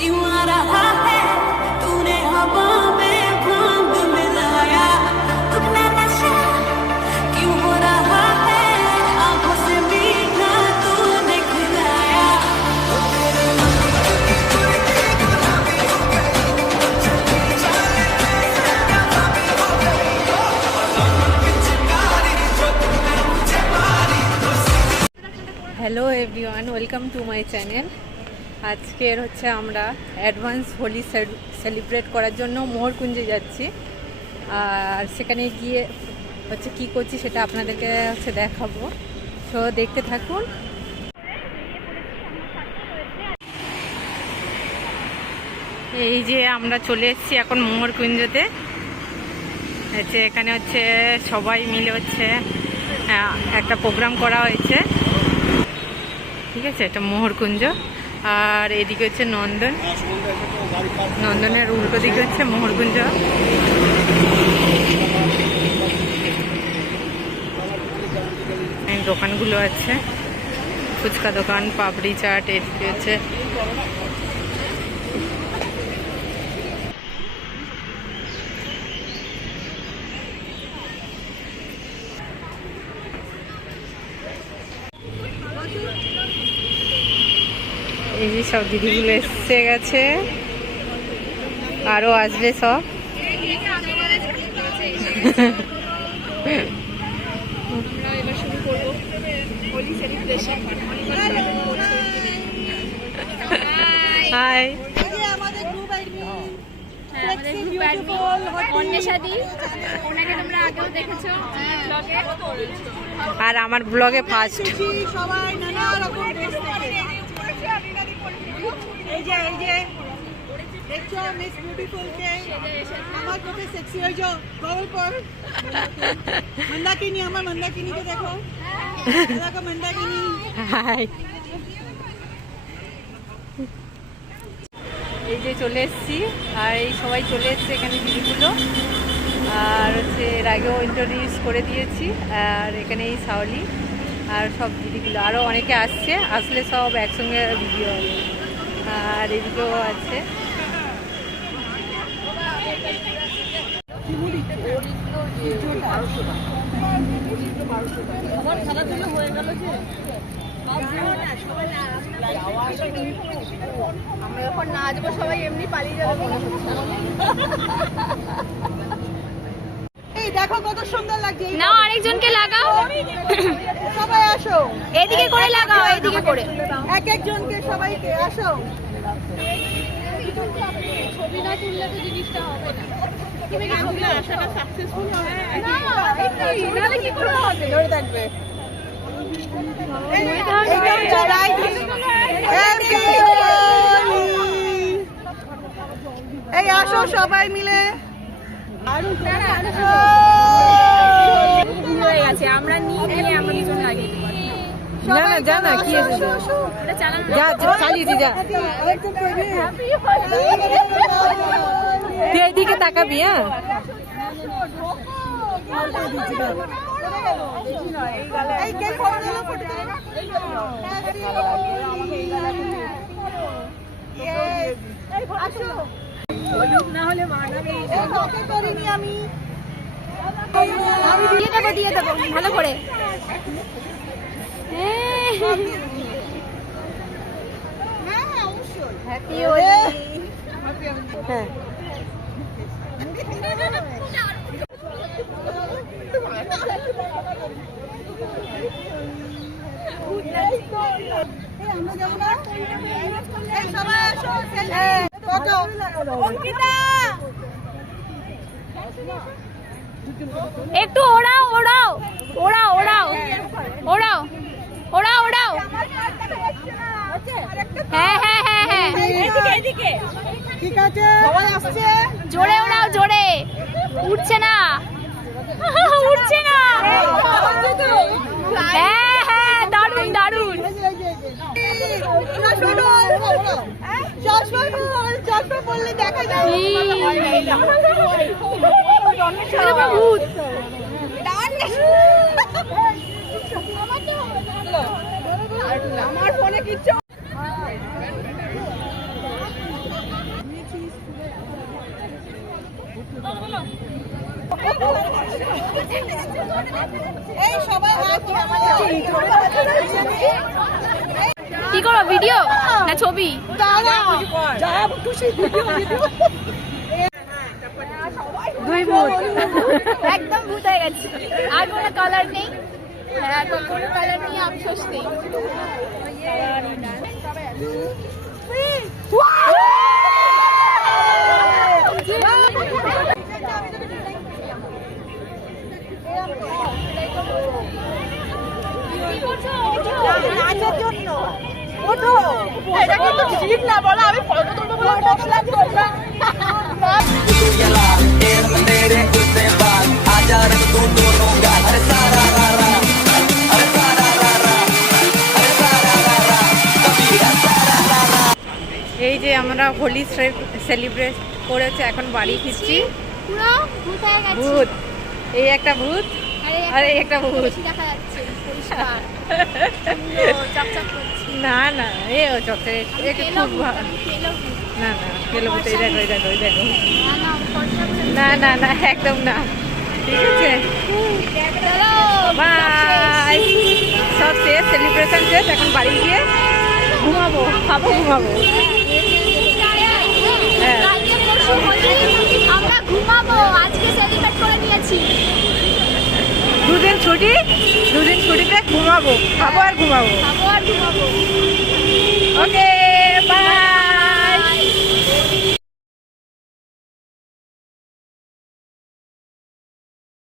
क्यों आ रहा है तूने हवा में भांग मिलाया अपना नशा क्यों हो रहा है आंखों से मीठा तूने खिलाया hello everyone, welcome to my channel. আজকের হচ্ছে আমরা অ্যাডভান্স হোলি সেলিব্রেট করার জন্য মোহরকুঞ্জে যাচ্ছি। আর সেখানে গিয়ে হচ্ছে কী করছি সেটা আপনাদেরকে হচ্ছে দেখাবো, তো দেখতে থাকুন। এই যে আমরা চলে এসেছি এখন মোহরকুঞ্জতে। হচ্ছে এখানে হচ্ছে সবাই মিলে হচ্ছে একটা প্রোগ্রাম করা হয়েছে, ঠিক আছে। এটা মোহরকুঞ্জ, আর এদিকে হচ্ছে নন্দন, নন্দনের উল্টো দিকে হচ্ছে মোহরকুঞ্জ। দোকানগুলো আছে, ফুচকা দোকান, পাপড়ি চাট, এদিকে হচ্ছে এই যে সব দিদিগুলো এসে গেছে, আরো আসবে সব। হাই, আর আমার ব্লগে ফার্স্ট। এই যে দেখছো মিস বিউটিফুল কে আমার কত সেক্সি হয়ে যাও গগল পর মন্দাকিনী, আমার মন্দাকিনীকে দেখো, দেখো মন্দাকিনী। হাই, এই যে চলে এসছি, আর এই সবাই চলে এসছে এখানে দিদিগুলো। আর হচ্ছে এর আগেও ইন্ট্রোডিউস করে দিয়েছি। আর এখানে এই সাওলি আর সব দিদিগুলো, আরও অনেকে আসছে, আসলে সব একসঙ্গে ভিডিও হবে। আর এদিকেও আছে। আমরা যখন নাচবো সবাই এমনি পালিয়ে যাবে মনে হচ্ছে। এই দেখো কত সুন্দর লাগছে। না, আরেকজনকে লাগাও, সবাই আসো, এদিকে করে লাগাও, এদিকে করে এক একজনকে সবাইকে আসো। ছবি না তুললে তো জিনিসটা হবে না। তুমি কি ছবি আসাটা সাকসেসফুল হবে না? নাহলে কি করে হবে? ধরে থাকবে। এই আসো সবাই মিলে। হয়ে গেছে, আমরা নিয়ে আমরা দুজন লাগিয়ে দেবো। না না, যা না, কি আছে, যা চালিয়েছি, যা। তুই এইদিকে তাকাবি। হ্যাঁ, দিয়ে দেবো ভালো করে। হ্যাপি হোলি। হ্যাঁ, একটু ওড়াও ওড়াও ওড়াও ওড়াও ওড়াও ওড়াও ওড়াও। হ্যাঁ হ্যাঁ হ্যাঁ হ্যাঁ, ঠিক আছে, সবাই আসছে। জোরে ওড়াও, জোরে। উঠছে না, উঠছে না। হ্যাঁ হ্যাঁ, দারুণ দারুণ। চশমা পড়লে দেখা যায়। ভূত। আমার ফোনে কিচ্ছু এই সবাই আজকে আমাদের কি করো ভিডিও না ছবি? দুই ভূত। একদম ভূত হয়ে গেছে, আর কোনো কালার নেই। হ্যাঁ, তো কোনো কালার নিয়ে আফসোস নেই। নাচের জন্য ওঠো, এটা কিন্তু ঠিক না বলো, আমি ফটো তুলবো বলে বসলাম করলাম। এই যে আমরা হোলি সেলিব্রেট করেছে, এখন বাড়ি ফিরছি। পুরো ভূত হয়ে গেছে। ভূত, এই একটা ভূত আর এই একটা ভূত। দেখা যাচ্ছে পরিষ্কার, সুন্দর, চকচক করছে। না না, এ ও চকচকে একে খুব ভালো। না না, গেলো ভূত, এই দেখো এই দেখো এই দেখো। না না না, একদম না। ঠিক আছে, বাই। সব শেষ, সেলিব্রেশন শেষ, এখন বাড়ি গিয়ে ঘুমাবো, খাবো, ঘুমাবো। হ্যাঁ। আমরা ঘুমাবো, আজকে সেলিব্রেট করে নিয়েছি। দুদিন ছুটিতে ঘুমাবো, খাবো আর ঘুমাবো। খাবো আর ঘুমাবো। ওকে, বাই।